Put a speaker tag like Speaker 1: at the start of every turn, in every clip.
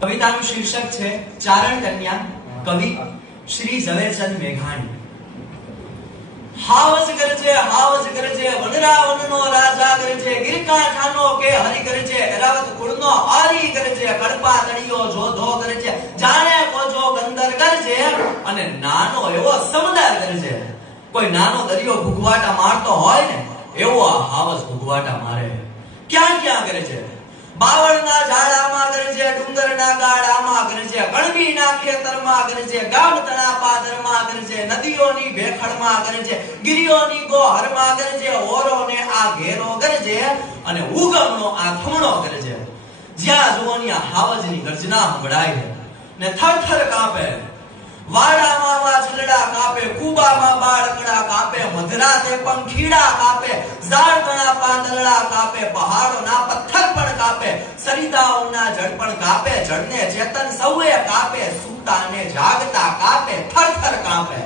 Speaker 1: કવિતાનું શીર્ષક છે ચારણ કન્યા કવિ શ્રી ઝવેરચંદ મેઘાણી. હાવજ ગરજે હાવજ ગરજે વનરા વનનો રાજા ગરજે ગીરકાંઠાનો કે હરિ ગરજે એરાવત કુળનો આરી ગરજે કડપા તળિયો જોધો ગરજે જાણે કોજો ગંદર ગરજે અને નાનો એવો સમદાર ગરજે કોઈ નાનો દરિયો ભૂગવાટા મારતો હોય ને, એવો હાવસ ભૂગવાટા મારે. ક્યાં ક્યાં ગરજે બાવળના ઝાડામાં ગરજે ડુંગરના ગાડામાં ગરજે ગણબીના ખેતરમાં ગરજે ગામ તળા પાદરમાં ગરજે નદીઓની ભેખડમાં ગરજે ગિરિયોની ગોહરમાં ગરજે ઓરોને આ ઘેરો ગરજે અને ઉગમનો આ થમણો ગરજે જ્યાં જુઓની આ હાવજની ગર્જના સંભળાય ને થરથર કાપે વાડામાં વાછરડા કાપે, કુબામાં બાળકડા કાપે મધરાતે પંખીડા કાપે ઝાડતણા પાંદડા કાપે, પહાડોના પથ્થર પણ કાપે, સરિતાઓના જળ પણ કાપે, જળને ચેતન સૌએ કાપે, સૂતાને જાગતા કાપે થરથર કાપે.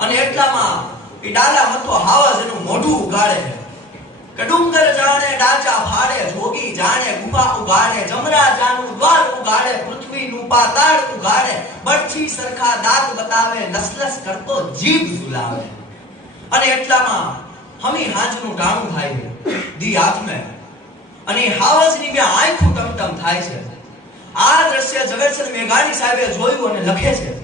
Speaker 1: અને એટલામાં એ ડાલા મતો હાવજ એનું મોઢું ઉગાડે. કે ડુંગર જાણે, ડાચા ફાડે, જોગી જાણે ગુફા ઉગાડે, જમરા જાનું દ્વાર ઉગાડે, પૃથ્વીનું પાતાળ ઉગાડે બરછી સરખા દાંત બતાવે, લસલસ કરતો જીભ ઝુલાવે. અને એટલામાં હમી હાજનું ટાણું થાય છે દી આત્મે. અને ઈ હાવજની બે આંખું ટમટમ થાય છે. આ દ્રશ્ય ઝવેરચંદ મેઘાણી સાહેબે જોયું અને લખે છે.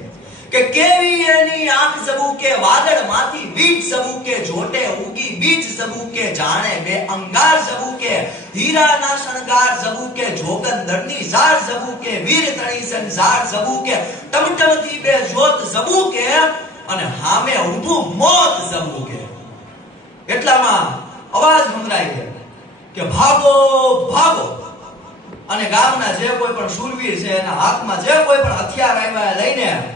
Speaker 1: કે કેવી એની આંખ ઝબૂકે વાદળમાંથી વીજ ઝબૂકે જોટે ઉગી બીજ ઝબૂકે જાણે બે અંગાર ઝબૂકે હીરાના શણગાર ઝબૂકે જોગંદરની ઝાડ ઝબૂકે વીર તણી સંસાર ઝબૂકે ટમટમતી બે જ્યોત ઝબૂકે અને હામે ઊભું મોત ઝબૂકે એટલામાં અવાજ સંભળાય છે કે ભાગો ભાગો. અને ગામના જે કોઈ પણ શૂરવીર છે એના હાથમાં જે કોઈ પણ હથિયાર આવ્યા લઈને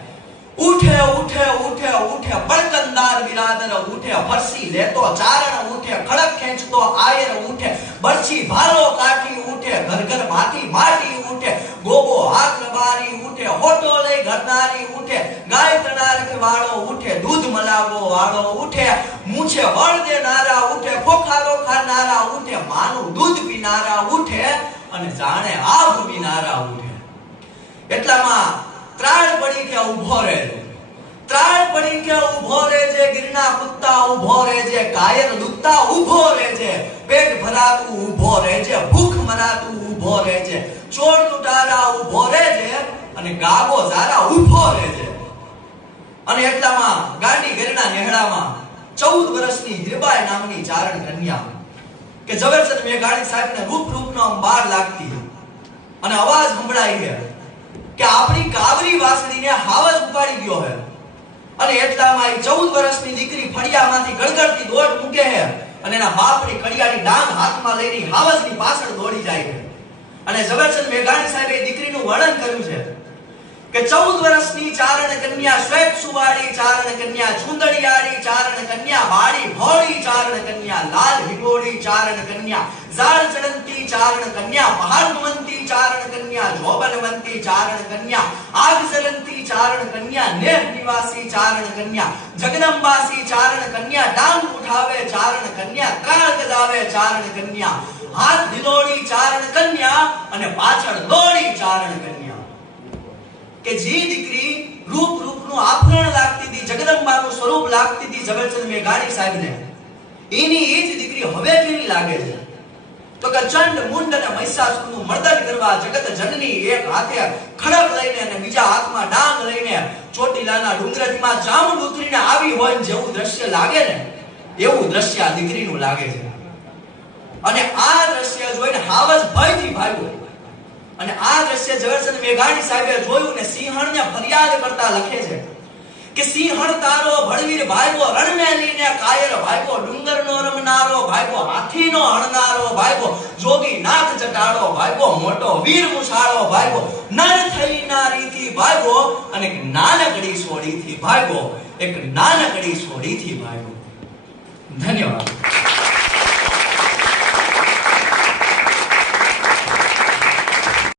Speaker 1: ઉઠે ઉઠે ઉઠે ઉઠે બળકંદાર બિરાદર ઉઠે, ફરસી લેતો, ચારણ ઉઠે, ખડક ખેંચતો, આયર ઉઠે, બરછી ભાલો કાઠી ઉઠે ઘર ઘર માટી માટી ઉઠે ગોગો હાથ લબારી ઉઠે હોટો લઈ ઘરનારી ઉઠે, ગાય તણારક વાળો ઉઠે, દૂધ મલાવો વાળો ઉઠે, મૂછે વળ દેનારા ઉઠે, ફોખારો ખાનારા ઉઠે, માનું દૂધ પીનારા ઉઠે, અને જાણે આગ પીનારા ઉઠે. એટલામાં પડી કે ઊભો રહેજો. ત્રાળ પડી કે ઊભો રહેજે ગિરના કુત્તા ઊભો રહેજે, કાયર દુખતા ઊભો રહેજે, પેટ ભરાતું ઊભો રહેજે, ભૂખ મરાતું ઊભો રહેજે, ચોર તૂટારા ઊભો રહેજે અને ગાગો ઝારા ઊભો રહેજે. અને એટલામાં ગાંડી ગરના નેહડામાં ચૌદ વર્ષની હિરબાઈ નામની ચારણ કન્યા કે ઝવેરચંદ મેઘાણી સાહેબને રૂપ રૂપનો અંબાર બાર લાગતી અને અવાજ સંભળાઈ છે કે આપણી કાવરી વાસળીને હાવજ ઉપાડી ગયો હે અને એટલામાં એ 14 વર્ષની દીકરી ફળિયામાંથી ગળગળતી દોડ મૂકે છે અને એના બાપની કડિયાની ડાંગ હાથમાં લઈને હાવજની પાછળ દોડી જાય છે. અને ઝવેરચંદ મેઘાણી સાહેબે દીકરીનું વર્ણન કર્યું છે. કે ચૌદ વર્ષની ચારણ કન્યા શ્વેત સુવાળી ચારણ કન્યા ચુંદડિયાળી ચારણ કન્યા બાળી ભોળી ચારણ કન્યા લાલ હિગોળી ચારણ કન્યા ઝાડ ચડંતી ચારણ કન્યા પહાડ નમંતી ચારણ કન્યા જોબનવંતી ચારણ કન્યા આગ જલંતી ચારણ કન્યા નેહ નિવાસી ચારણ કન્યા જગદંબાસી ચારણ કન્યા ડાંગ ઉઠાવે ચારણ કન્યા કાળ ગદાવે ચારણ કન્યા હાથ દિલોડી ચારણ કન્યા અને પાછળ દોડી ચારણ કન્યા કે જે દીકરી રૂપ રૂપનું આભરણ લાગતી હતી, જગદંબાનું સ્વરૂપ લાગતી હતી ઝવેરચંદ મેઘાણી સાહેબને. એની એ જ દીકરી હવે કેવી લાગે છે? તો કે ચંડ મુંડ અને મહિષાસુરનું મર્દન કરવા જગત જનની એક હાથે ખડક લઈને અને બીજા હાથમાં ડાંગ લઈને ચોટીલાના ડુંગરજીમાં જામ ઉતરીને આવી હોય જેવું દ્રશ્ય લાગે ને, એવું દ્રશ્ય આ દીકરીનું લાગે છે. અને આ દ્રશ્ય જોઈને હાવજ ભયથી ભાગ્યો. અને આ દ્રશ્ય ઝવેરચંદ મેઘાણી સાહેબે જોયું ને સિંહણને ફરિયાદ કરતા લખે છે કે સિંહણ તારો ભળવીર ભાઈગો રણને લઈને કાયર ભાઈગો ડુંગરનો રમનારો ભાઈગો હાથીનો હણનારો ભાઈગો જોગી નાથ જટાડો ભાઈગો મોટો વીર મુછાળો ભાઈગો નર થઈ નારીથી ભાઈગો અને એક નાનકડી સોડીથી ભાઈગો એક નાનકડી સોડીથી ભાઈગો ધન્યવાદ.